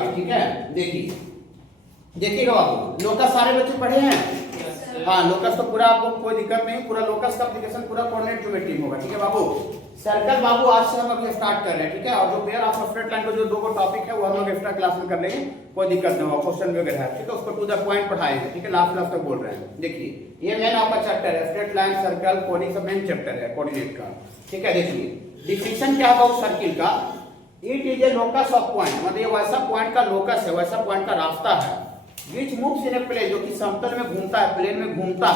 आगे, ठीक है। देखिएगा बाबू, लोकस सारे बच्चे पढ़े हैं? हाँ, लोकस तो पूरा आपको कोई दिक्कत नहीं, पूरा लोकस का एप्लीकेशन पूरा कोऑर्डिनेट ज्योमेट्री में होगा, ठीक है बाबू। सर्कल बाबू आज से हम अभी स्टार्ट कर रहे हैं, ठीक है। और जो पेयर ऑफ स्ट्रेट लाइन को जो दो टॉपिक है वो हम लोग एक्स्ट्रा क्लास में कर लेंगे, कोई दिक्कत नहीं होगा, क्वेश्चन वगैरह है, ठीक है, उसको टू द पॉइंट पढ़ाएंगे, ठीक है, लास्ट क्लास तक बोल रहे हैं। देखिए ये मेन आपका चैप्टर है, स्ट्रेट लाइन, सर्कल, कोऑर्डिनेट, सब मेन चैप्टर है कोऑर्डिनेट का, ठीक है। देखिए डिफिनेशन क्या है बाबू सर्किल का, it is a locus of point, मतलब ये वैसा पॉइंट का लोकस है, वैसा पॉइंट का रास्ता है, which moves in a plane, जो कि समतल में घूमता है, प्लेन में घूमता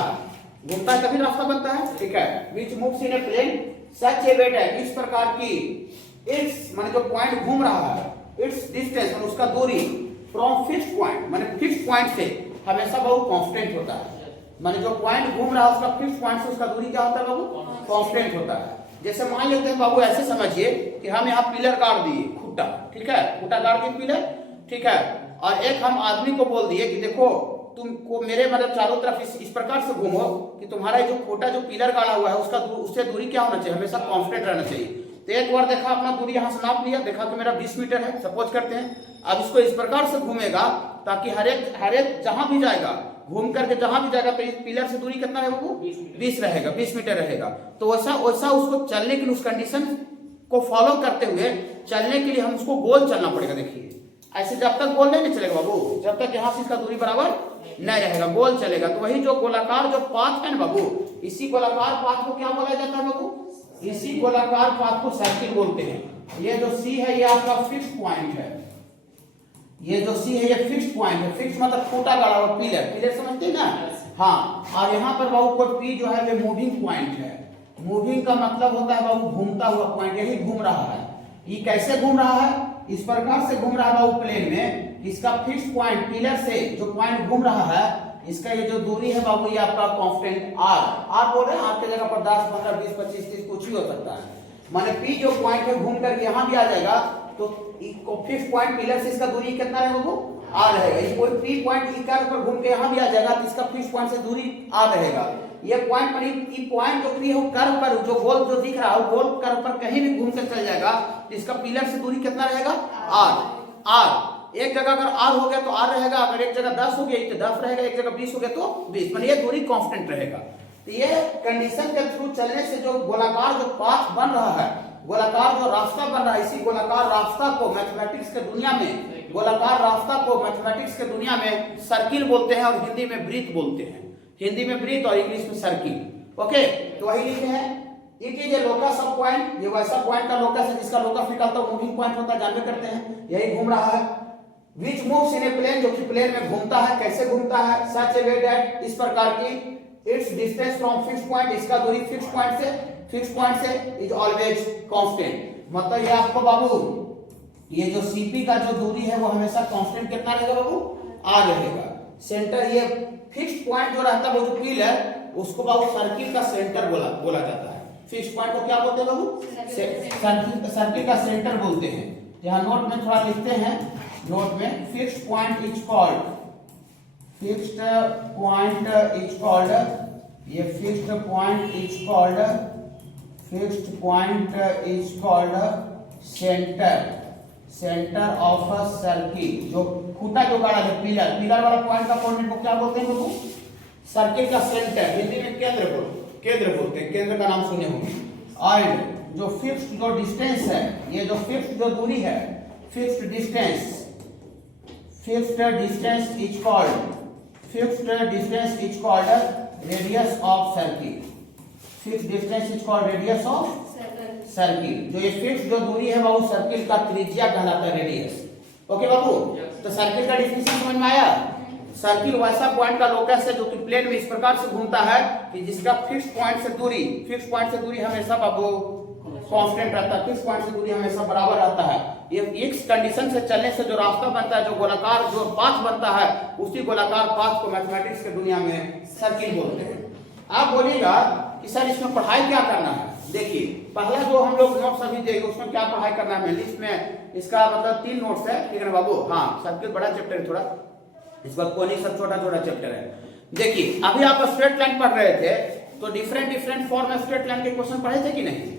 है तभी रास्ता बनता है, ठीक है। Which moves in a plane such a weight है, इस प्रकार की, इट्स माने जो पॉइंट घूम रहा है, इट्स डिस्टेंस माने उसका दूरी, फ्रॉम फिक्स्ड पॉइंट माने फिक्स्ड पॉइंट से हमेशा बहुत कांस्टेंट होता है, माने जो पॉइंट घूम रहा है उसका फिक्स्ड पॉइंट से उसका दूरी क्या होता है बाबू, कांस्टेंट होता है। जैसे मान लेते हैं बाबू, ऐसे समझिए कि हम यहाँ पिलर गाड़ दिए, खुट्टा, ठीक है, खुट्टा गाड़ दिए पिलर, ठीक है, और एक हम आदमी को बोल दिए कि देखो तुमको मेरे मतलब चारों तरफ इस प्रकार से घूमो कि तुम्हारा जो खोटा जो पिलर गाड़ा हुआ है उसका उससे दूरी क्या होना चाहिए, हमेशा कांस्टेंट रहना चाहिए। तो एक बार देखा अपना दूरी यहाँ से नाप लिया, देखा कि मेरा 20 मीटर है, सपोज करते हैं। अब इसको इस प्रकार से घूमेगा ताकि हर एक जहां भी जाएगा, घूम करके जहां भी जाएगा तो इस पिलर से दूरी कितना रहेगा वो 20 रहेगा, 20 मीटर रहेगा। तो वैसा उसको चलने के लिए, उस कंडीशन को फॉलो करते हुए चलने के लिए हम उसको गोल चलना पड़ेगा। देखिए ऐसे जब तक गोल नहीं चलेगा बाबू, जब तक यहाँ से इसका दूरी बराबर नहीं रहेगा, गोल चलेगा। तो वही जो गोलाकार जो पाथ है ना बाबू, इसी गोलाकार पाथ को क्या बोला जाता है बाबू, इसी गोलाकार पाथ को सर्किल बोलते हैं। ये जो सी है ये आपका फिक्स पॉइंट है, ये जो सी है ये फिक्स पॉइंट है, फिक्स मतलब छोटा गाड़ा हुआ पिलर समझते हैं ना, हाँ। और यहाँ पर बाबू कोई पी जो है ये मूविंग पॉइंट है, मूविंग का मतलब होता है बाबू घूमता हुआ पॉइंट, यही घूम रहा है। ये कैसे घूम रहा है, इस प्रकार से घूम रहा है बाबू प्लेन में, इसका फिक्स पॉइंट पिलर से जो पॉइंट घूम रहा है इसका ये जो दूरी है बाबू ये आपका कांस्टेंट आर बोल रहे हैं, आर की जगह पर 10, 15, 20, 25, 30 कुछ भी हो सकता है। माने पी जो पॉइंट है घूम करके यहाँ भी आ जाएगा तो फिक्स पॉइंट पिलर से इसका दूरी कितना रहेगा बाबू, आर रहेगा। ये कोई पी पॉइंट इकर पर घूम के यहाँ भी आ जाएगा तो इसका फिक्स पॉइंट से दूरी आर रहेगा। ये पॉइंट पर ये पॉइंट जो फ्री है वो कर्व पर जो गोल जो दिख रहा है वो गोल कर्व पर कहीं भी घूम कर चल जाएगा तो इसका पिलर से दूरी कितना रहेगा, आर। एक जगह अगर आर हो गया तो आर रहेगा, अगर एक जगह 10 हो गया तो 10 रहेगा, एक जगह 20 हो गया तो 20, मतलब ये दूरी कांस्टेंट रहेगा। तो ये कंडीशन के थ्रू चलने से जो गोलाकार जो पाथ बन रहा है, गोलाकार जो रास्ता बन रहा है, इसी गोलाकार रास्ता को मैथमेटिक्स के दुनिया में, गोलाकार रास्ता को मैथमेटिक्स के दुनिया में सर्किल बोलते हैं और हिंदी में वृत्त बोलते हैं, हिंदी में वृत्त और इंग्लिश में सर्किल। ओके, तो वही लिखे हैं, it is a locus of point, ये वैसा पॉइंट का लोकस है जिसका लोकस निकालता है मूविंग पॉइंट होता है, जानते करते हैं, यही घूम रहा है। Which moves in a plane, जो कि प्लेन में घूमता है, कैसे घूमता है, सच ए वे दैट, इस प्रकार की, it's distance from fix point, इसका दूरी फिक्स पॉइंट से इज ऑलवेज कांस्टेंट। मतलब ये आपको बाबू ये जो सीपी का जो दूरी है वो हमेशा कांस्टेंट कितना रहेगा बाबू, आर रहेगा। सेंटर ये फिक्स्ड पॉइंट जो रहता है वो जो पिलर उसको बाबू सर्किल का सेंटर बोला जाता है। फिक्स्ड पॉइंट को क्या बोलते हैं बाबू, सर्किल का सेंटर बोलते हैं। यहाँ नोट में थोड़ा लिखते हैं, नोट में fixed point is called, fixed point is called, ये fixed point is called, fixed point is called centre of a circle. जो खूंटा जो गाड़ा है पिलर वाला पॉइंट का कोऑर्डिनेट को क्या बोलते हैं बाबू, सर्किल का सेंटर, हिंदी में केंद्र बोलते हैं, केंद्र का नाम सुने होंगे। और जो फिक्स्ड जो डिस्टेंस है, ये जो फिक्स्ड जो दूरी है, fixed distance is called radius of circle, fixed distance is called radius of circle. जो ये फिक्स्ड जो दूरी है बाबू सर्किल का त्रिज्या कहलाता है, रेडियस। ओके बाबू, तो सर्किल का डिफिनेशन समझ में आया। सर्किल वैसा पॉइंट का लोकस है जो कि प्लेन में इस प्रकार से घूमता है कि जिसका फिक्स पॉइंट से दूरी हमेशा बाबू कांस्टेंट रहता है, फिक्स पॉइंट से दूरी हमेशा बराबर रहता है। ये इस कंडीशन से चलने से जो रास्ता बनता है, जो गोलाकार जो पाथ बनता है, उसी गोलाकार पाथ को मैथमेटिक्स के दुनिया में सर्किल बोलते हैं। आप बोलिएगा कि सर इसमें पढ़ाई क्या करना है। देखिए पहला जो हम लोग नोट्स अभी देंगे उसमें क्या पढ़ाई करना है, लिस्ट में इसका मतलब 3 नोट्स है, ठीक है ना बाबू। हाँ, सर्किल बड़ा चैप्टर है थोड़ा, इस बार कोनी सब छोटा चैप्टर है। देखिए अभी आप स्ट्रेट लाइन पढ़ रहे थे तो डिफरेंट फॉर्म में स्ट्रेट लाइन के क्वेश्चन पढ़े थे कि नहीं।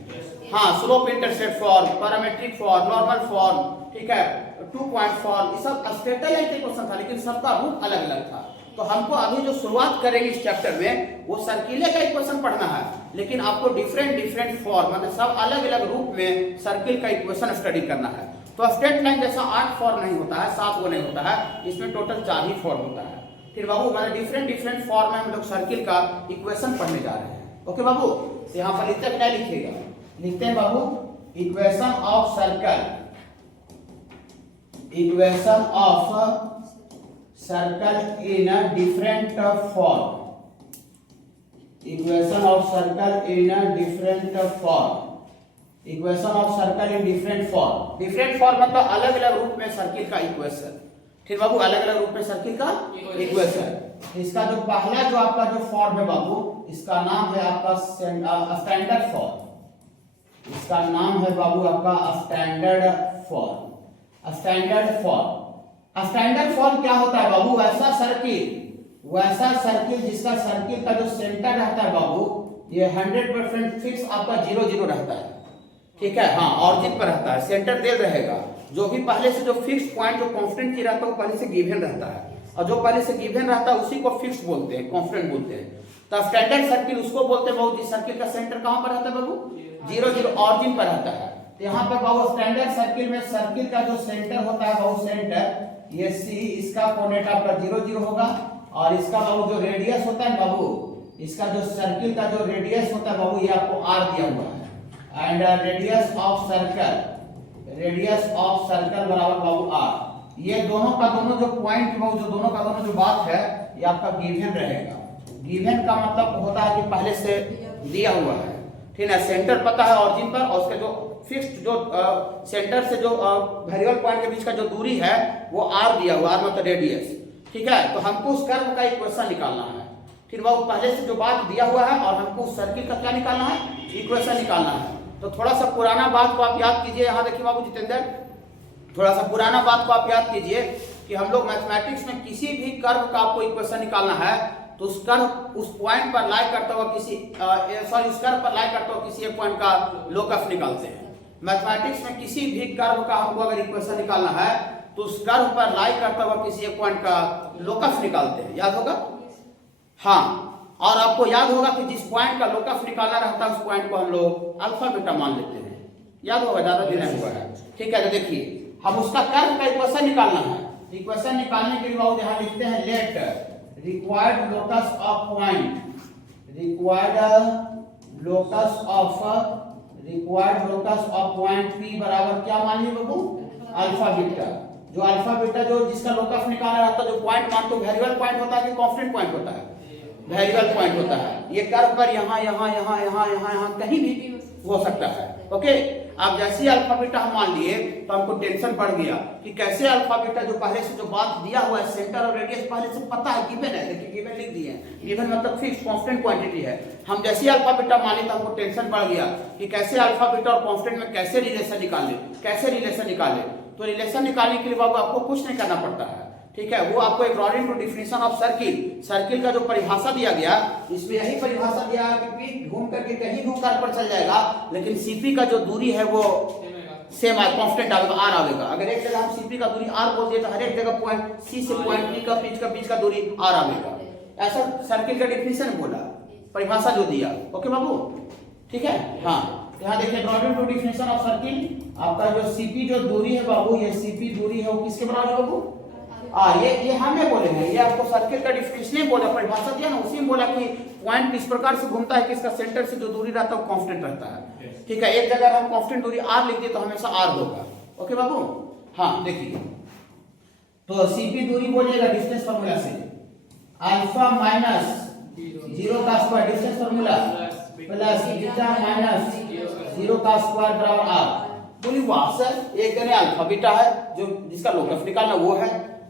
हाँ, slope intercept form, parametric form, normal form, ठीक है, 2 पॉइंट फॉर्म, ये सब स्टेटल लाइन के क्वेश्चन था, लेकिन सबका रूप अलग अलग था। तो हमको अभी जो शुरुआत करेंगे इस चैप्टर में वो सर्किल का इक्वेशन पढ़ना है, लेकिन आपको डिफरेंट फॉर्म मतलब सब अलग अलग रूप में सर्किल का इक्वेशन स्टडी करना है। तो स्ट्रेट लाइन जैसा 8 फॉर्म नहीं होता है, 7 वो नहीं होता है, इसमें टोटल 4 ही फॉर्म होता है। फिर बाबू हमारे डिफरेंट फॉर्म में हम लोग सर्किल का इक्वेशन पढ़ने जा रहे हैं। ओके बाबू, तो यहाँ पर लिखते क्या लिखिएगा, लिखते हैं बाबू equation of circle, equation of circle in a different form, equation of circle in a different form, equation of circle in different form. Different form मतलब अलग अलग रूप में सर्किल का इक्वेशन। फिर बाबू अलग अलग रूप में सर्किल का इक्वेशन। इसका जो पहला जो आपका जो फॉर्म है बाबू, इसका नाम है आपका स्टैंडर्ड फॉर्म, इसका नाम है बाबू आपका standard form. Standard form, standard form क्या होता है बाबू, वैसा सर्किल जिसका सर्किल का जो सेंटर रहता है बाबू ये 100% फिक्स आपका 0 0 रहता है। ठीक है, हाँ ऑरिजिन पर रहता है, सेंटर दे रहेगा। जो भी पहले से जो फिक्स पॉइंट जो कांस्टेंट की रहता है वो पहले से गिवन रहता है, और जो पहले से गिवन रहता है उसी को फिक्स बोलते हैं, कांस्टेंट बोलते हैं। तो स्टैंडर्ड सर्किल उसको बोलते हैं बाबू जिस सर्किल का सेंटर कहां पर रहता है बाबू, 0 0 ऑरिजिन पर रहता है। तो यहाँ पे बाबू स्टैंडर्ड सर्किल में सर्किल का जो सेंटर होता है बाबू, सेंटर ये सी, इसका कोऑर्डिनेट आपका 0 0 होगा, और इसका बाबू जो रेडियस होता है बाबू, इसका जो सर्किल का जो रेडियस होता है बाबू ये आपको r दिया हुआ है, and radius of circle, radius of circle बराबर बाबू r। ये दोनों का दोनों जो पॉइंट बाबू, जो दोनों का दोनों जो बात है ये आपका गिवन रहेगा। गिवन का मतलब होता है कि पहले से दिया हुआ है, ठीक है, सेंटर पता है ऑरिजिन पर, और उसके जो फिक्स्ड जो सेंटर से जो वेरिएबल पॉइंट के बीच का जो दूरी है वो r दिया हुआ, r मतलब रेडियस। ठीक है, तो हमको उस कर्व का इक्वेशन निकालना है। फिर बाबू पहले से जो बात दिया हुआ है और हमको उस सर्किल का क्या निकालना है, इक्वेशन निकालना है। तो थोड़ा सा पुराना बात को आप याद कीजिए, यहाँ देखिए बाबू जितेंद्र, थोड़ा सा पुराना बात को आप याद कीजिए कि हम लोग मैथमेटिक्स में किसी भी कर्व का आपको इक्वेशन निकालना है तो उस कर्व उस पॉइंट पर लाई करता हुआ किसी उस कर्व पर लाई करता हुआ किसी एक पॉइंट का लोकस निकालते हैं। मैथमेटिक्स में किसी भी कर्व का हमको अगर इक्वेशन निकालना है तो उस कर्व पर लाई करता हुआ किसी एक पॉइंट का लोकस निकालते हैं, याद होगा। हाँ, और आपको याद होगा कि जिस पॉइंट का लोकस निकालना रहता है उस पॉइंट को हम लोग अल्फा बीटा मान लेते हैं, याद होगा, ज्यादा दिन नहीं हुआ है। ठीक है, तो देखिए हम उसका कर्व का इक्वेशन निकालना है। इक्वेशन निकालने के लिए बाबू यहाँ लिखते हैं late required locus of point, required locus of point P बराबर क्या मान लीजिए बाबू, अल्फा बीटा। जो अल्फा बीटा जो जिसका लोकस निकालना रहता है, जो पॉइंट मान तो वेरिएबल पॉइंट होता है कि कांस्टेंट पॉइंट होता है, वेरिएबल पॉइंट होता है। ये कर्व पर यहाँ यहाँ यहाँ यहाँ यहाँ यहाँ कहीं भी हो सकता है। ओके, आप जैसे ही अल्फा बीटा हम मान लिए तो हमको टेंशन बढ़ गया कि कैसे अल्फा बीटा जो पहले से जो बात दिया हुआ है, सेंटर और रेडियस पहले से पता है, गिवन है, देखिए गिवन लिख दिए हैं, गिवन मतलब फिक्स कांस्टेंट क्वांटिटी है। हम जैसे ही अल्फा बीटा मान लिए तो हमको टेंशन बढ़ गया कि कैसे अल्फा बीटा और कांस्टेंट में कैसे रिलेशन निकाले, कैसे रिलेशन निकाले। तो रिलेशन निकालने के लिए बाबू आपको कुछ नहीं करना पड़ता है, ठीक है, वो आपको according to definition of circle, circle का जो परिभाषा दिया गया इसमें यही परिभाषा दिया है कि P घूम करके कहीं भी कर्व पर चल जाएगा, लेकिन CP का जो दूरी है वो सेम है, कांस्टेंट आएगा, r आएगा। अगर एक जगह हम CP का दूरी r बोल दिए तो हर एक जगह पॉइंट C से पॉइंट P का बीच का दूरी r आएगा। ऐसा सर्किल का डिफिनेशन बोला, परिभाषा जो दिया। ओके बाबू, ठीक है। हाँ, यहाँ देखिए according to definition of circle आपका जो CP जो दूरी है बाबू, ये CP दूरी है वो किसके बराबर है बाबू, ये हमें बोले हैं, ये आपको सर्किल का डिफिनेशन बोला, परिभाषा दिया ना, उसी में बोला कि पॉइंट इस प्रकार से घूमता है कि इसका सेंटर से जो दूरी रहता है वो कांस्टेंट रहता है। ठीक है, एक जगह हम कांस्टेंट दूरी r लिख दिए तो हमेशा r होगा। ओके बाबू, हाँ देखिए, तो CP दूरी बोलिएगा डिस्टेंस फार्मूला से, अल्फा माइनस 0 का square distance formula plus beta minus 0 का स्क्वायर बराबर r। बोली वाह सर, एक जने अल्फा बीटा है जो जिसका लोकस निकालना वो है,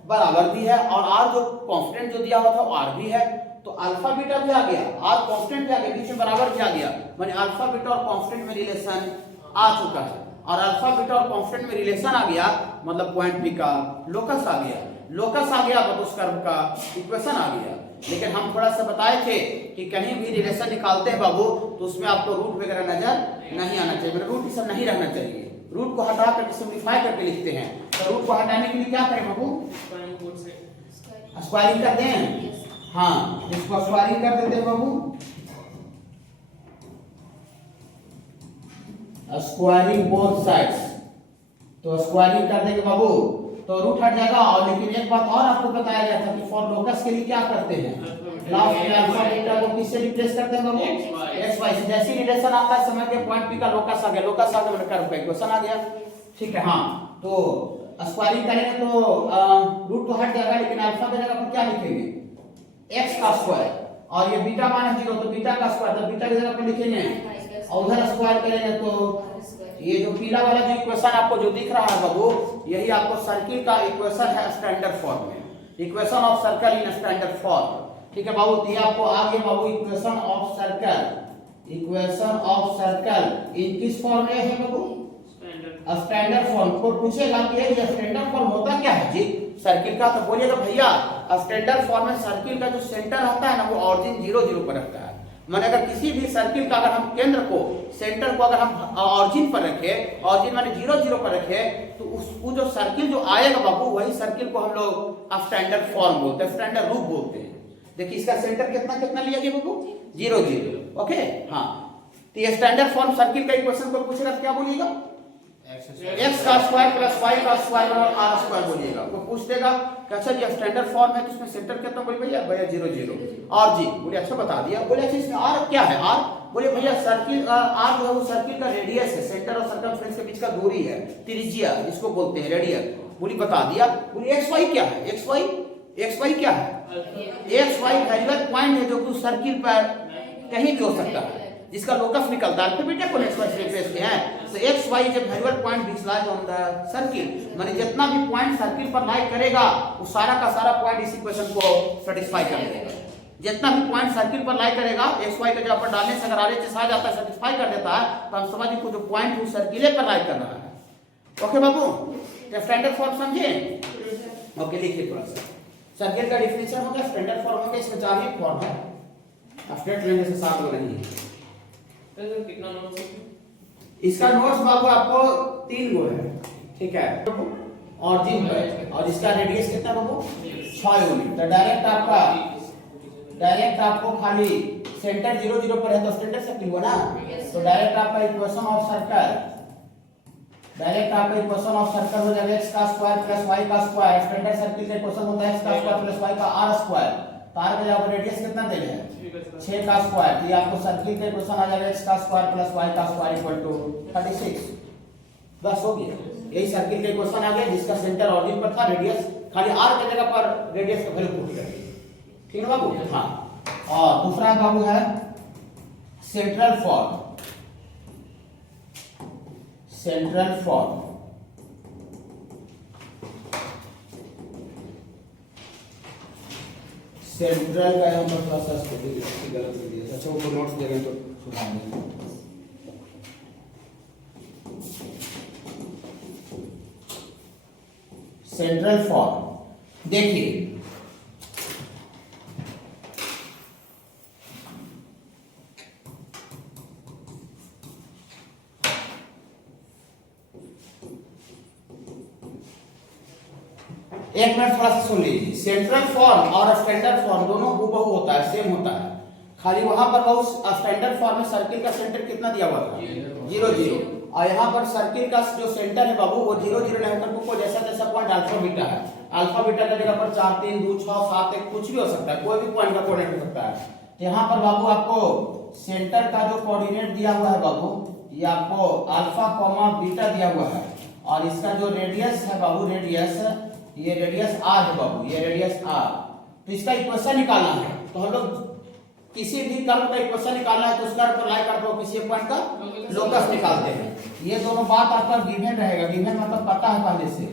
बराबर भी है, और r जो कांस्टेंट जो दिया हुआ था वो r भी है, तो अल्फा बीटा भी आ गया, r कांस्टेंट भी आ गया, बीच में बराबर भी आ गया, माने अल्फा बीटा और कांस्टेंट में रिलेशन आ चुका है। और अल्फा बीटा और कांस्टेंट में रिलेशन आ गया मतलब पॉइंट P का लोकस आ गया, लोकस आ गया मतलब उस कर्व का इक्वेशन आ गया। लेकिन हम थोड़ा सा बताए थे कि कहीं भी रिलेशन निकालते हैं बाबू तो उसमें आपको रूट वगैरह नजर नहीं आना चाहिए, रूट ये सब नहीं रहना चाहिए, रूट को हटा करके सिंप्लीफाई करके लिखते हैं। तो रूट को हटाने के लिए क्या करें बाबू? स्क्वायरिंग कर दें। हाँ, इसको स्क्वायरिंग कर देते हैं बाबू। स्क्वायरिंग बोथ साइड्स, तो स्क्वायरिंग कर देंगे बाबू तो रूट हट जाएगा। और लेकिन एक बात और आपको बताया गया था कि फॉर लोकस के लिए क्या करते हैं? लास्ट में अल्फा बीटा को किससे रिप्लेस करते हैं बाबू? एक्स वाई से। जैसी रिलेशन आता है समय के पॉइंट पी का लोकस आ गया, लोकस आ गया मतलब कर्व का इक्वेशन आ गया। ठीक है, हाँ, तो स्क्वायरिंग करेंगे तो रूट तो हट जाएगा, लेकिन अल्फा की जगह पर क्या लिखेंगे? एक्स का स्क्वायर। और ये बीटा माइनस 0 तो बीटा का स्क्वायर, तो बीटा की जगह पर लिखेंगे और उधर स्क्वायर करेंगे तो ये जो पीला वाला जो इक्वेशन आपको जो दिख रहा है बाबू, यही आपको सर्किल का इक्वेशन है स्टैंडर्ड फॉर्म में, equation of circle in standard form. ठीक है बाबू, तो ये आपको आ गया बाबू equation of circle, equation of circle in किस फॉर्म में है बाबू? Standard form. को पूछेगा कि ये स्टैंडर्ड फॉर्म होता क्या है जी सर्किल का, तो बोलिएगा भैया स्टैंडर्ड फॉर्म में सर्किल का जो सेंटर रहता है ना वो ऑरिजिन 0 0 पर रखता है। माने अगर किसी भी सर्किल का अगर हम केंद्र को, सेंटर को अगर हम ऑरिजिन पर रखे, ऑरिजिन माने 0 0 पर रखे, तो वो जो सर्किल जो आएगा बाबू वही सर्किल को हम लोग स्टैंडर्ड फॉर्म बोलते हैं, स्टैंडर्ड रूप बोलते हैं। देखिए इसका सेंटर कितना कितना लिया गया बाबू? 0 0। ओके, हाँ, तो ये स्टैंडर्ड फॉर्म सर्किल का इक्वेशन को पूछेगा तो क्या बोलिएगा? एक्स का स्क्वायर प्लस वाई का स्क्वायर और आर स्क्वायर बोलिएगा। वो पूछ देगा कि अच्छा ये स्टैंडर्ड फॉर्म है तो इसमें सेंटर कितना? बोले भैया 0 0 और जी। बोले अच्छा बता दिया। बोले अच्छा इसमें आर क्या है? आर बोले भैया सर्किल आर जो है वो सर्किल का रेडियस है, सेंटर और सर्कमफ्रेंस के बीच का दूरी है, त्रिज्या जिसको बोलते हैं रेडियस। बोली बता दिया। बोली एक्स वाई क्या है? एक्स वाई क्या है? एक्स वाई वेरिएबल पॉइंट है जो कि सर्किल पर कहीं भी हो सकता है, जिसका लोकस निकलता है। फिर बेटा को एक्स वाई से रिप्लेस किया है, तो एक्स वाई जब variable point which lies on the circle, माने जितना भी पॉइंट सर्किल पर लाई करेगा वो सारा का सारा पॉइंट इस इक्वेशन को सेटिस्फाई कर देगा। जितना भी पॉइंट सर्किल पर लाई करेगा एक्स वाई का जगह पर डालने से अगर आरएचएस आ जाता है, सेटिस्फाई कर देता है, तो हम समझिए को जो पॉइंट वो सर्किल पर लाई कर रहा है। ओके बाबू, तो स्टैंडर्ड फॉर्म समझे? ओके, लिखिए थोड़ा सा। सर्किल का डेफिनेशन हो गया, स्टैंडर्ड फॉर्म हो गया, इसमें 4 ही फॉर्म है, स्टेट लेने से 7 हो रही है। कितना नोट्स है? इसका नोट्स बाबू आपको 3 गो है। ठीक है, ऑरिजिन पर, और इसका रेडियस कितना बाबू? 6 यूनिट। तो डायरेक्ट आपको खाली सेंटर 0 0 पर है तो स्टैंडर्ड सर्किल हुआ ना, तो डायरेक्ट आपका इक्वेशन ऑफ सर्कल, डायरेक्ट आपका इक्वेशन ऑफ सर्कल हो जाएगा x का स्क्वायर प्लस y का स्क्वायर। स्टैंडर्ड सर्किल का इक्वेशन होता है x का स्क्वायर प्लस y का r स्क्वायर। तार का जगह रेडियस कितना दे रहे हैं? 6 का स्क्वायर। तो ये आपको सर्किल का इक्वेशन आ जाएगा x का स्क्वायर प्लस y का स्क्वायर इक्वल टू 36। बस हो गया, यही सर्किल का इक्वेशन आ गया जिसका सेंटर ऑरिजिन पर था, रेडियस खाली r की जगह पर रेडियस का वैल्यू पुट कर दिया। ठीक है बाबू? हाँ, और दूसरा बाबू है central form. Central form central का यहाँ पर थोड़ा सा गलत लिख दिया। अच्छा वो नोट्स दे रहे तो सुधार देंगे। सेंट्रल फॉर्म देखिए, एक मिनट थोड़ा सा सुन लीजिए। सेंट्रल फॉर्म और स्टैंडर्ड फॉर्म दोनों हूबहू होता है, सेम होता है, खाली वहां पर बहुत स्टैंडर्ड फॉर्म में सर्किल का सेंटर कितना दिया हुआ था? 0 0। और यहाँ पर सर्किल का जो सेंटर है बाबू वो 0 0 नहीं होकर को जैसा जैसा पॉइंट अल्फा बीटा है, अल्फा बीटा का जगह पर 4 3 2 6 7 1 कुछ भी हो सकता है, कोई भी पॉइंट का कोऑर्डिनेट हो सकता है। यहाँ पर बाबू आपको सेंटर का जो कोऑर्डिनेट दिया हुआ है बाबू, ये आपको अल्फा कॉमा बीटा दिया हुआ है, और इसका जो रेडियस है बाबू, रेडियस, ये रेडियस r है बाबू, ये रेडियस r। तो इसका इक्वेशन निकालना है, तो हम लोग किसी भी कर्व का इक्वेशन निकालना है तो उस कर्व पर लाई करके किसी पॉइंट का लोकस निकालते हैं। ये दोनों बात आपका गिवन रहेगा, गिवन मतलब पता है पहले से।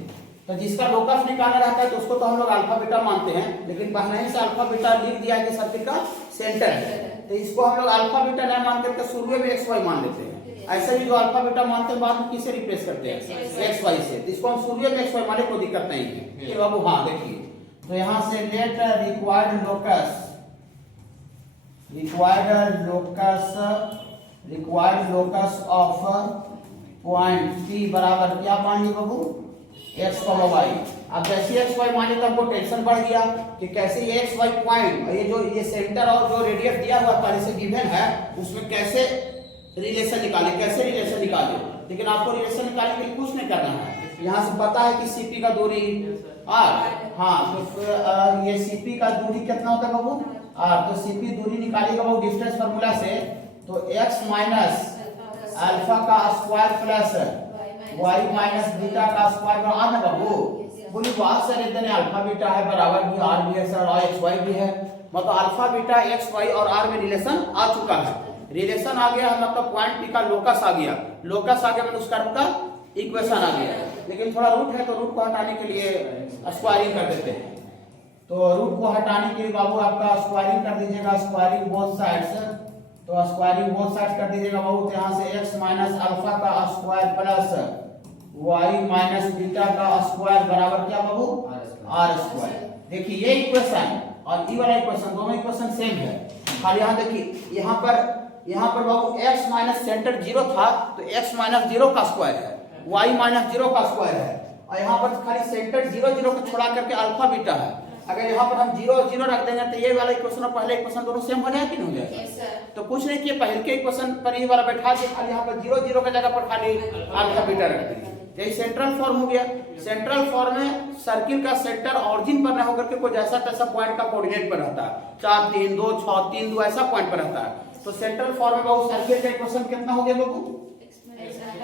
तो जिसका लोकस निकालना रहता है तो उसको तो हम लोग अल्फा बीटा मानते हैं, लेकिन पहले ही से अल्फा बीटा लिख दिया है कि सर्किल का सेंटर है, तो इसको हम लोग अल्फा बीटा नहीं मान करके शुरू में एक्स वाई मान लेते हैं। ऐसे ही जो अल्फा बीटा मानते हैं बाद में किसे रिप्लेस करते हैं? एक्स वाई से। तो इसको हम शुरू में एक्स वाई माने, कोई दिक्कत नहीं है। ये बाबू हाँ देखिए, तो यहाँ से late required locus of point P बराबर क्या मान ली बाबू? x, y। अब जैसे x, y मान लिया तो हमको टेंशन बढ़ गया कि कैसे ये x, y पॉइंट ये जो ये सेंटर और जो रेडियस दिया हुआ पहले से गिवन है उसमें कैसे रिलेशन निकाले। लेकिन आपको रिलेशन निकालने के लिए कुछ नहीं करना है। यहाँ से पता है कि CP का दूरी r, हाँ तो फिर ये CP का दूरी कितना होता है बाबू r, तो CP दूरी निकालेगा बाबू डिस्टेंस फार्मूला से, तो x माइनस अल्फा का square plus y minus beta का स्क्वायर बराबर ना बाबू। बोली बात सर इतने अल्फा बीटा है बराबर भी r भी है सर और x y भी है, मतलब अल्फा बीटा x y और r में रिलेशन आ चुका है। रिलेशन आ गया मतलब पॉइंट P का लोकस आ गया, मतलब उस कर्व का इक्वेशन आ गया। लेकिन थोड़ा रूट है तो रूट को हटाने के लिए स्क्वायरिंग कर देते हैं। तो रूट को हटाने के लिए बाबू आपका स्क्वायरिंग कर दीजिएगा, स्क्वायरिंग बोथ साइड्स, तो स्क्वायरिंग बोथ साइड्स कर दीजिएगा बाबू। तो यहाँ से x माइनस अल्फा का square plus y minus beta का स्क्वायर बराबर क्या बाबू r स्क्वायर। देखिए ये इक्वेशन और ये वाला इक्वेशन दोनों इक्वेशन सेम है, खाली यहाँ देखिए यहाँ पर बाबू x माइनस सेंटर 0 था तो x माइनस 0 का स्क्वायर है, y माइनस 0 का स्क्वायर है, और यहाँ पर खाली सेंटर 0 0 को छोड़ा करके अल्फा बीटा है। अगर यहाँ पर हम 0 0 रख देंगे तो ये वाला इक्वेशन और पहले इक्वेशन दोनों सेम हो जाएगा कि नहीं हो जाएगा? तो कुछ नहीं किए, पहले के इक्वेशन पर ये वाला बैठा के खाली यहाँ पर 0 0 की जगह पर खाली अल्फा बीटा रख देंगे। यही सेंट्रल फॉर्म हो गया। सेंट्रल फॉर्म में सर्किल का सेंटर ऑरिजिन पर न होकर के कोई जैसा तैसा पॉइंट का कोऑर्डिनेट पर रहता है, 4 3 2 6 3 2 ऐसा पॉइंट पर रहता है। तो सेंट्रल फॉर्म में बाबू सर्किल का इक्वेशन कितना हो गया बाबू?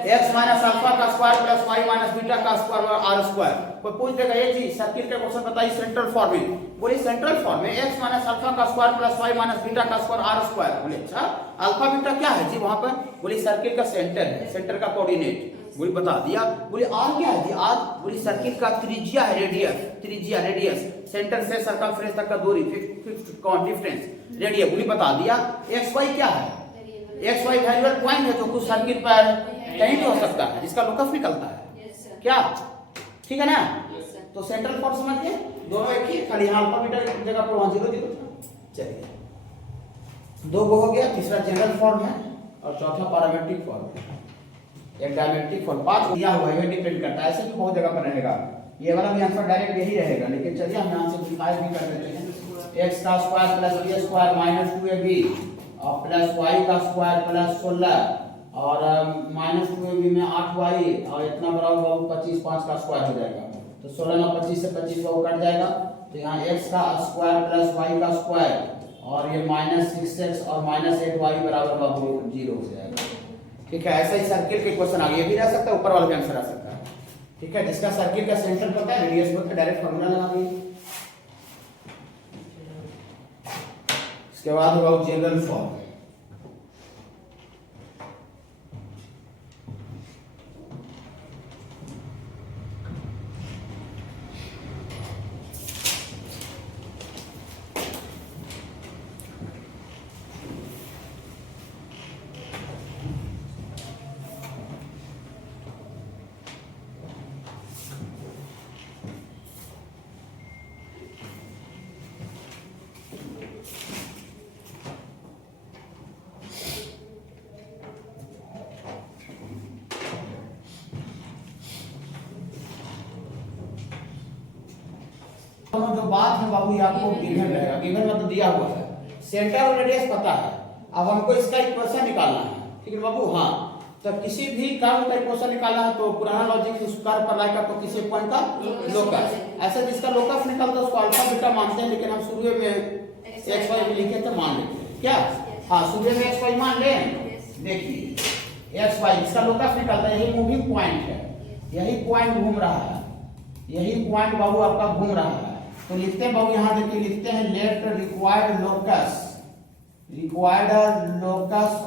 x माइनस अल्फा का square plus y minus beta का स्क्वायर और r स्क्वायर। कोई पूछ देगा ये जी सर्किल का क्वेश्चन बताइए सेंट्रल फॉर्म में, बोले सेंट्रल फॉर्म में x माइनस अल्फा का square plus y minus beta का स्क्वायर r स्क्वायर। बोले अच्छा अल्फा बीटा क्या है जी वहां पर? बोले सर्किल का सेंटर है, सेंटर का कोऑर्डिनेट। बोले बता दिया। बोले r क्या है जी? r बोले सर्किल का त्रिज्या है, रेडियस सेंटर से सर्कमफ्रेंस तक का दूरी, फिक्स्ड डिफरेंस रेडियस। बोले बता दिया। x y क्या है? x y वेरिएबल पॉइंट है जो कुछ सर्किल पर कहीं भी हो सकता है, जिसका लोकस निकलता है। क्या ठीक है ना? तो सेंट्रल फॉर्म समझ गए, दोनों एक ही, खाली यहाँ अल्फा बीटा की जगह पर वहां 0 0 था। चलिए दो वो हो गया, तीसरा जनरल फॉर्म है और चौथा पैरामेट्रिक फॉर्म है। एक डायमेट्रिक फॉर्म 5 दिया हुआ है, ये डिपेंड करता है, ऐसे भी बहुत जगह पर रहेगा। ये वाला भी आंसर डायरेक्ट यही रहेगा, लेकिन चलिए हम यहां से डिफाइन भी कर देते हैं। x का square plus b square minus 2ab और प्लस y का स्क्वायर प्लस 16 और माइनस 2ab में 8y और इतना बराबर बाबू 25 5 का स्क्वायर हो जाएगा। तो 16 और 25 से 25 बाबू कट जाएगा, तो यहाँ x का स्क्वायर प्लस y का स्क्वायर और ये माइनस 6x और माइनस 8y बराबर बाबू 0 हो जाएगा। ठीक है, ऐसा ही सर्किल के क्वेश्चन आगे भी रह सकता है, ऊपर वाला भी आंसर आ सकता है। ठीक है, जिसका सर्किल का सेंटर पता है, रेडियस पता है, डायरेक्ट फार्मूला लगा दिए। इसके बाद होगा जनरल फॉर्म। जो बात है बाबू ये आपको गिवन रहेगा, गिवन मतलब दिया हुआ है, सेंटर और रेडियस पता है। अब हमको इसका इक्वेशन निकालना है, ठीक है बाबू। हाँ, तो किसी भी कर्व का इक्वेशन निकालना है तो पुराना लॉजिक उस कर्व पर लाएगा तो किसी पॉइंट का लोकस, ऐसे जिसका लोकस निकलता है उसको अल्फा बीटा मानते हैं, लेकिन हम शुरू में एक्स वाई लिखे तो मान लेते हैं क्या? हाँ, शुरू में एक्स वाई मान लें। देखिए एक्स वाई इसका लोकस निकलता है, यही मूविंग पॉइंट है, यही पॉइंट घूम रहा है, यही पॉइंट बाबू आपका घूम रहा है। तो लिखते हैं बाबू, यहाँ देखिए लिखते हैं late required locus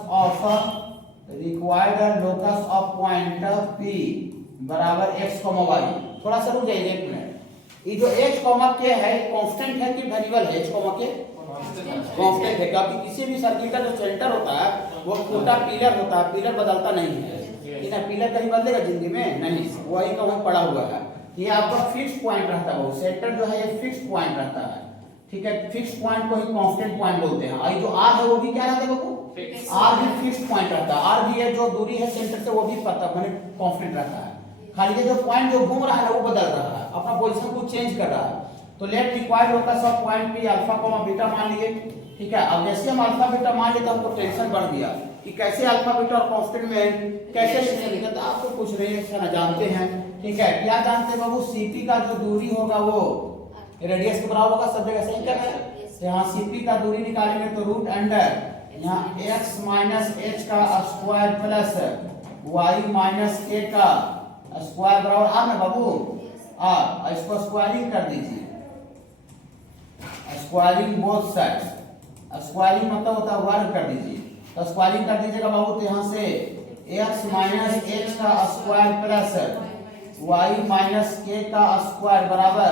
of point P बराबर x, y। थोड़ा सा रुक जाइए एक मिनट। ये जो x, k है कांस्टेंट है कि वेरिएबल है? h, k कांस्टेंट है, क्योंकि किसी भी सर्किल का जो सेंटर होता है वो छोटा पिलर होता है, पिलर बदलता नहीं है। लेकिन पिलर कहीं बदलेगा जिंदगी में? नहीं, वही का वही पड़ा हुआ है। ये आपका फिक्स पॉइंट रहता है, वो सेंटर जो है ये फिक्स पॉइंट रहता है। ठीक है, फिक्स पॉइंट को ही कांस्टेंट पॉइंट बोलते हैं। और जो r है वो भी क्या रहता है बाबू? r भी फिक्स पॉइंट रहता है। r भी है जो दूरी है सेंटर से वो भी पता माने कांस्टेंट रहता है। खाली ये जो पॉइंट जो घूम रहा है वो बदल रहा है, अपना पोजीशन को चेंज कर रहा है। तो late required locus of point P alpha comma beta मान लिए, ठीक है। अब जैसे हम अल्फा बीटा मान लिए तो हमको टेंशन बढ़ गया कि कैसे अल्फा बीटा और कांस्टेंट में कैसे रिलेशन निकलता। आपको पूछ रहे हैं, जानते हैं, ठीक है। क्या जानते हैं बाबू, सीपी का जो दूरी होगा वो रेडियस के बराबर होगा, सब जगह सही कर रहे हैं। यहाँ सीपी का दूरी निकालेंगे तो रूट अंडर यहाँ x माइनस एच का square plus y minus k का स्क्वायर बराबर आर ना बाबू, आर। इसको स्क्वायरिंग कर दीजिए, स्क्वायरिंग बोथ साइड्स, स्क्वायरिंग मतलब होता है वर्ग कर दीजिए। तो स्क्वायरिंग कर दीजिएगा बाबू, तो यहाँ से x माइनस एच का square plus y minus k का स्क्वायर बराबर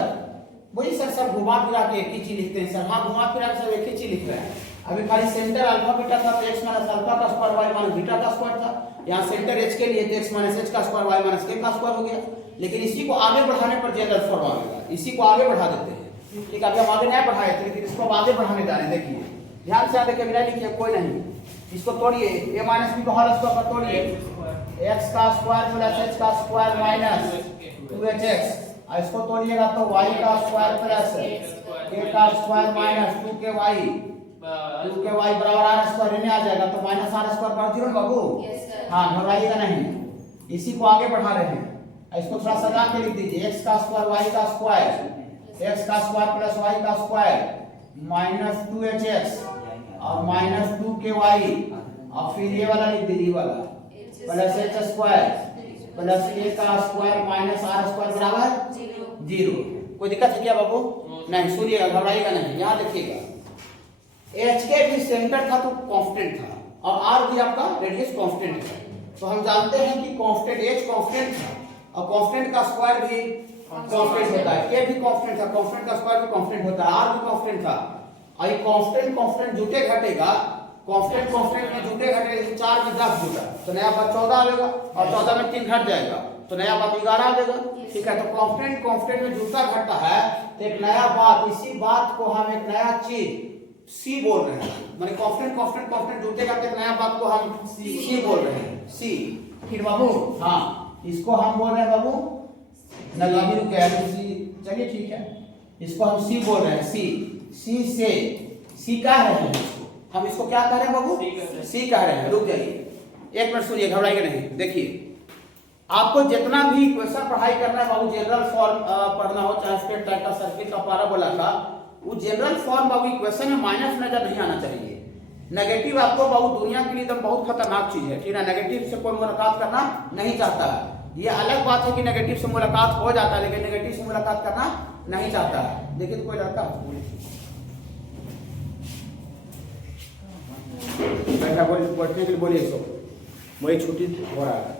वही सर सब घुमा फिरा के एक ही चीज लिखते हैं सर। हाँ घुमा फिरा के सब एक ही चीज लिख रहे हैं। अभी खाली सेंटर अल्फा बीटा था तो x माइनस अल्फा का स्क्वायर y माइनस बीटा का स्क्वायर था। यहाँ सेंटर h के लिए तो x माइनस h का स्क्वायर y माइनस k का स्क्वायर हो गया। लेकिन इसी को आगे बढ़ाने पर जनरल फॉर्म आएगा, इसी को आगे बढ़ा देते हैं, ठीक है। अभी हम आगे नहीं बढ़ाए थे लेकिन इसको आगे बढ़ाने जा रहे हैं। देखिए ध्यान से देखिए, बिना लिखिए कोई नहीं, इसको तोड़िए, a माइनस b को होल स्क्वायर पर तोड़िए, x का स्क्वायर प्लस h का स्क्वायर माइनस 2hx, इसको तोड़िएगा तो y का स्क्वायर प्लस k का स्क्वायर माइनस 2 के y बराबर r स्क्वायर इन्हें आ जाएगा तो माइनस r स्क्वायर बराबर 0 बाबू। हाँ घबराइएगा नहीं, इसी को आगे बढ़ा रहे हैं। इसको थोड़ा सजा के लिख दीजिए, x का स्क्वायर y का स्क्वायर, x का स्क्वायर प्लस y का स्क्वायर माइनस 2hx और माइनस 2 और फिर ये वाला लिख दीजिए वाला plus h square plus k का स्क्वायर माइनस r स्क्वायर बराबर 0। कोई दिक्कत है क्या बाबू? नहीं, सुनिएगा, घबराइएगा नहीं। यहाँ देखिएगा h के भी सेंटर था तो कांस्टेंट था और r भी आपका रेडियस कांस्टेंट है। तो हम जानते हैं कि कांस्टेंट h कांस्टेंट था और कांस्टेंट का स्क्वायर भी कांस्टेंट होता है, k भी कांस्टेंट था, कांस्टेंट का स्क्वायर भी कांस्टेंट होता है, r भी कांस्टेंट था। और ये कांस्टेंट कांस्टेंट जुटे घटेगा, कांस्टेंट कांस्टेंट में जुटे घटेगा, 4 में 10 जुटा तो नया बात 14 आएगा और 14 में 3 घट जाएगा तो नया बात 11 आ जाएगा, ठीक है। तो कांस्टेंट कांस्टेंट में जुटा घटता है तो एक नया बात, इसी बात को हम एक नया चीज सी बोल रहे हैं। माने कांस्टेंट कांस्टेंट कांस्टेंट जुटे घटते एक नया बात को हम सी बोल रहे हैं, सी। फिर बाबू हाँ इसको हम बोल रहे हैं बाबू नगामी रुक गया सी, चलिए ठीक है, इसको हम सी बोल रहे हैं, सी। सी से सी कह रहे हैं इसको, हम इसको क्या कह रहे हैं बाबू? सी कह रहे हैं। रुक जाइए एक मिनट, सुनिए, घबराइएगा नहीं। देखिए आपको जितना भी क्वेश्चन पढ़ाई करना है बाबू, जनरल फॉर्म पढ़ना हो, चाहे स्ट्रेट लाइन का, सर्किल का, पैराबोला का, वो जनरल फॉर्म बाबू इक्वेशन में माइनस नजर नहीं आना चाहिए। नेगेटिव आपको बाबू दुनिया के लिए एकदम बहुत खतरनाक चीज है, ठीक है। नेगेटिव से कोई मुलाकात करना नहीं चाहता है। ये अलग बात है कि नेगेटिव से मुलाकात हो जाता है लेकिन नेगेटिव से मुलाकात करना नहीं चाहता है। देखिए तो कोई लड़का बैठा बोल बैठने के लिए बोलिए, इसको वही छुट्टी हो रहा है।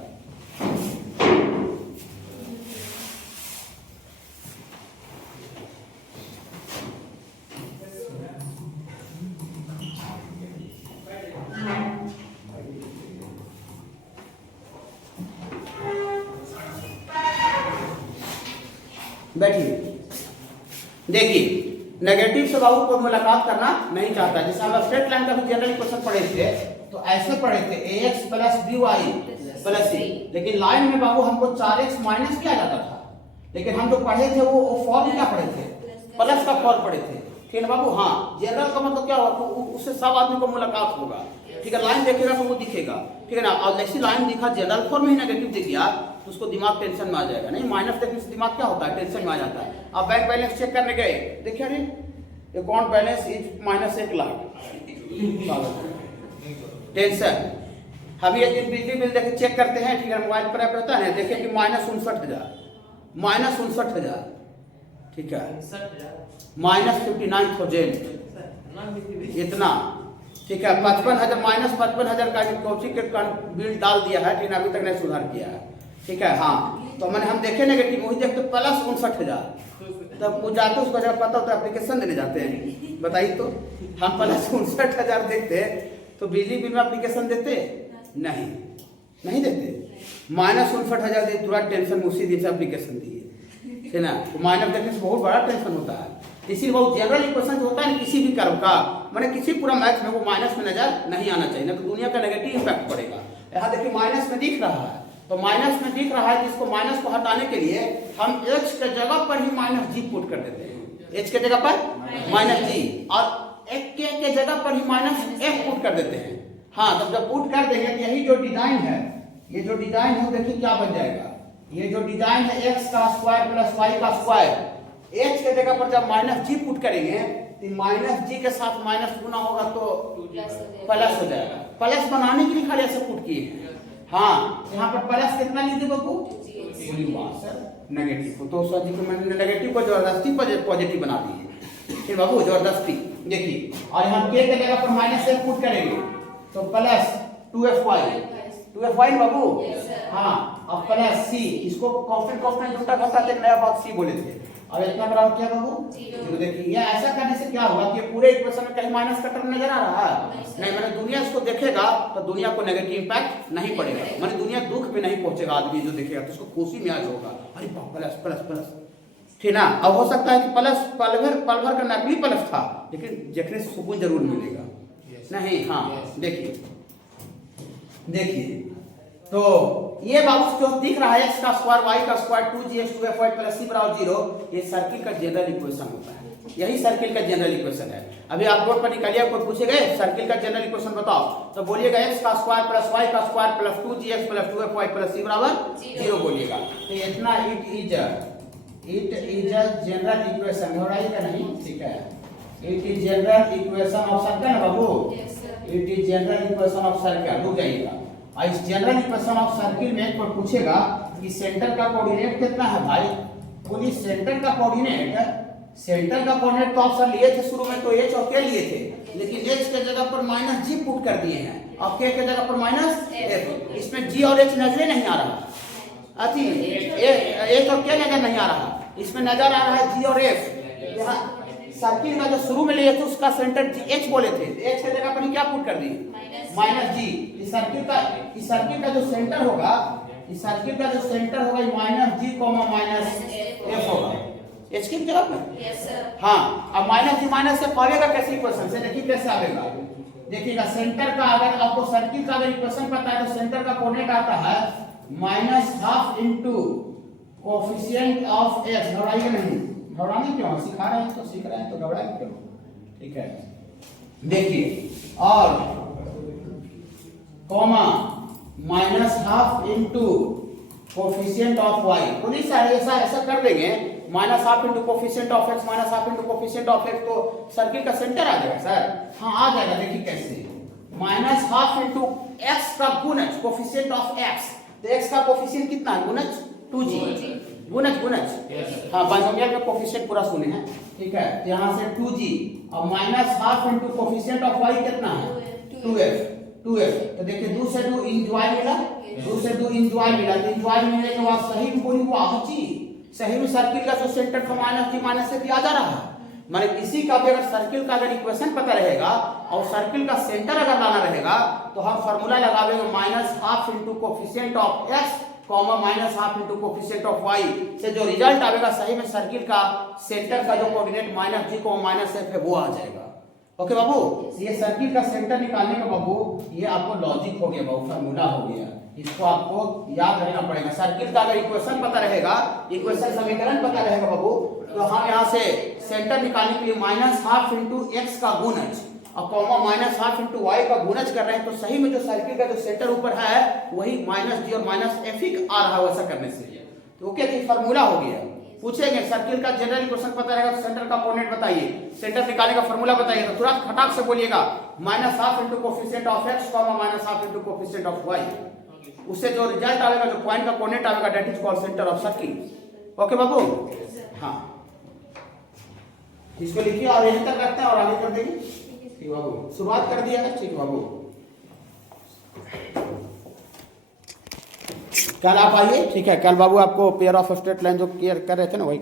बैठिए, देखिए नेगेटिव से बाबू कोई मुलाकात करना नहीं चाहता। जैसे हम स्ट्रेट लाइन का भी जनरल क्वेश्चन पढ़े थे तो ऐसे पढ़े थे ax plus by plus c, लेकिन लाइन में बाबू हमको 4x माइनस किया जाता था, लेकिन हम जो पढ़े थे वो फॉर्म क्या पढ़े थे? प्लस का फॉर्म पढ़े थे, ठीक है बाबू। हाँ जनरल का मतलब क्या होगा, उससे सब आदमी को मुलाकात होगा, ठीक है। लाइन देखेगा तो वो दिखेगा, ठीक है ना। और जैसी लाइन दिखा जनरल फॉर्म में ही नेगेटिव दिख गया तो उसको दिमाग टेंशन में आ जाएगा। नहीं, माइनस देखने से दिमाग क्या होता है? टेंशन में आ जाता है। अब बैंक बैलेंस चेक करने गए, देखिए अरे account balance is minus 1 lakh, tension. हम ये बिजली बिल देखे चेक करते हैं, ठीक है, मोबाइल पर ऐप रहता है, देखिए कि माइनस 59,000, ठीक है, माइनस 59,000 इतना, ठीक है। 55,000 माइनस 55,000 का कोचिंग के बिल डाल दिया है, ठीक है, अभी तक नहीं सुधार किया है, ठीक है। हाँ तो मैंने हम देखे नेगेटिव, वही देखते प्लस 59,000, तब वो जाते उसको जब पता होता है एप्लीकेशन देने जाते हैं। बताइए तो हम प्लस 59,000 देखते तो बिजली बिल में एप्लीकेशन देते? नहीं देते। माइनस 59,000 दे, तुरंत टेंशन उसी दिन से एप्लीकेशन दिए, है ना। तो माइनस देखने से बहुत बड़ा टेंशन होता है। इसीलिए बहुत जनरल इक्वेशन होता है किसी भी कर्व का, मैंने किसी पूरा मैथ में वो माइनस में नजर नहीं आना चाहिए, ना तो दुनिया का नेगेटिव इम्पैक्ट पड़ेगा। यहाँ देखिए माइनस में दिख रहा है तो माइनस में दिख रहा है कि इसको माइनस को हटाने के लिए हम h के जगह पर ही माइनस जी पुट कर देते हैं। h के जगह पर माइनस जी और एक के जगह पर ही माइनस f पुट कर देते हैं। हाँ, तब जब पुट कर देंगे तो यही जो डिजाइन है, ये जो डिजाइन है देखिए क्या बन जाएगा। ये जो डिजाइन है x का स्क्वायर प्लस y का स्क्वायर, h के जगह पर जब माइनस जी पुट करेंगे तो माइनस जी के साथ माइनस गुना होगा तो प्लस हो जाएगा। प्लस बनाने के लिए खाली ऐसे पुट किए हैं। हाँ, यहाँ पर प्लस कितना लीजिए बाबू, सर नेगेटिव, तो सर जी को मैंने नेगेटिव को जबरदस्ती पॉजिटिव बना दिए। फिर बाबू जबरदस्ती देखिए, और यहाँ के जगह पर माइनस से पुट करेंगे तो प्लस 2fy बाबू। हाँ, अब प्लस सी, इसको कॉन्स्टेंट उल्टा करता थे, नया बात सी बोले थे। और इतना बराबर क्या बाबू, जीरो। देखिए ये ऐसा करने से क्या होगा कि पूरे इक्वेशन में कहीं माइनस का टर्म नजर आ रहा है नहीं, मैंने दुनिया इसको देखेगा तो दुनिया को नेगेटिव इंपैक्ट नहीं पड़ेगा, मैंने दुनिया दुख में नहीं पहुंचेगा। आदमी जो देखेगा तो उसको खुशी में आज होगा, अरे प्लस प्लस प्लस, ठीक ना। अब हो सकता है कि प्लस पल भर का नकली प्लस था, लेकिन देखने से सुकून जरूर मिलेगा नहीं। हाँ देखिए तो ये बाबू जो दिख रहा है x का स्क्वायर y का square 2gx 2fy plus c बराबर 0, ये सर्किल का जनरल इक्वेशन होता है। यही सर्किल का जनरल इक्वेशन है। अभी आप बोर्ड पर निकालिए, आपको पूछेगा सर्किल का जनरल इक्वेशन बताओ, तो बोलिएगा x का स्क्वायर प्लस y का square plus 2gx plus 2fy plus c बराबर 0 बोलिएगा। तो इतना it is a general equation, घबराइएगा नहीं, ठीक है। It is general equation of circle है बाबू, it is general equation of circle. रुक जाइएगा, और इस जनरल इक्वेशन ऑफ सर्किल में कोई पूछेगा कि सेंटर का कोऑर्डिनेट कितना है भाई, बोलिए सेंटर का कोऑर्डिनेट तो आप सर लिए थे शुरू में, तो h और k लिए थे, लेकिन h के जगह पर माइनस g पुट कर दिए हैं और k के जगह पर माइनस f। इसमें g और h नजर नहीं आ रहा, अति h और k नजर नहीं आ रहा, इसमें नजर आ रहा है g और f। यहाँ सर्किल का जो शुरू में लिए थे उसका सेंटर h बोले थे, h के जगह पर क्या पुट कर दिए माइनस जी। इस सर्किल का जो सेंटर होगा, इस सर्किल का जो सेंटर होगा ये माइनस जी माइनस एफ होगा, एच की जगह पर। हाँ, अब माइनस जी माइनस एफ आएगा कैसे इक्वेशन से, देखिए कैसे आएगा। देखिएगा सेंटर का, अगर आपको सर्किल का अगर इक्वेशन पता है तो सेंटर का कोऑर्डिनेट आता है minus half into coefficient of x. घबराइए नहीं, घबराने क्यों, सिखा रहे हैं तो सीख रहे हैं तो घबराए क्यों, ठीक है। देखिए और comma minus half into coefficient of y, बोलिए सर ऐसा कर देंगे, minus half into coefficient of x minus half into coefficient of x, तो सर्किल का सेंटर आ जाएगा सर। हाँ आ जाएगा, देखिए कैसे, माइनस हाफ इनटू x का गुणज कोएफिशिएंट ऑफ x, तो x का कोएफिशिएंट कितना है गुणज 2g, गुणज। हाँ, बाइनोमियल में कोएफिशिएंट पूरा सुने हैं, ठीक है। तो यहाँ से 2g और minus half into coefficient of y कितना है 2f। तो देखिए 2 से 2 इंजॉय मिला, 2 से 2 इंजॉय मिला, तो इंजॉय मिलने के बाद सही में कोई हुआ जी, सही में सर्किल का जो सेंटर था माइनस जी माइनस से भी आ जा रहा है। माने किसी का भी अगर सर्किल का अगर इक्वेशन पता रहेगा और सर्किल का सेंटर अगर लाना रहेगा तो हम फार्मूला लगावेंगे minus half into coefficient of x comma minus half into coefficient of y से जो रिजल्ट आएगा सही में सर्किल का सेंटर का जो कोऑर्डिनेट माइनस जी को माइनस f है वो आ जाएगा। ओके बाबू, ये सर्किल का सेंटर निकालने का बाबू ये आपको लॉजिक हो गया बाबू, फार्मूला हो गया, इसको आपको याद रखना पड़ेगा। सर्किल का अगर इक्वेशन पता रहेगा, इक्वेशन समीकरण पता रहेगा बाबू, तो हम यहाँ से सेंटर निकालने के लिए माइनस हाफ इनटू एक्स का गुणज और comma minus half into y का गुणज कर रहे हैं, तो सही में जो सर्किल का जो सेंटर ऊपर है वही माइनस जी और माइनस एफ ही आ रहा है वैसा करने से। तो ओके, फार्मूला हो गया। पूछेंगे सर्किल का जनरल इक्वेशन पता रहेगा तो सेंटर का कोऑर्डिनेट बताइए, सेंटर निकालने का फार्मूला बताइए, तो तुरंत खटाक से बोलिएगा minus half into coefficient of x comma minus half into coefficient of y, उससे जो रिजल्ट आएगा जो पॉइंट का कोऑर्डिनेट आएगा that is called centre of circle. Okay बाबू, हाँ इसको लिखिए और यहीं तक करते हैं और आगे कर देंगे, ठीक बाबू। शुरुआत कर दिया है, ठीक बाबू। कल आप आइए, ठीक है। कल बाबू आपको पेयर ऑफ स्ट्रेट लाइन जो क्लियर कर रहे थे ना वही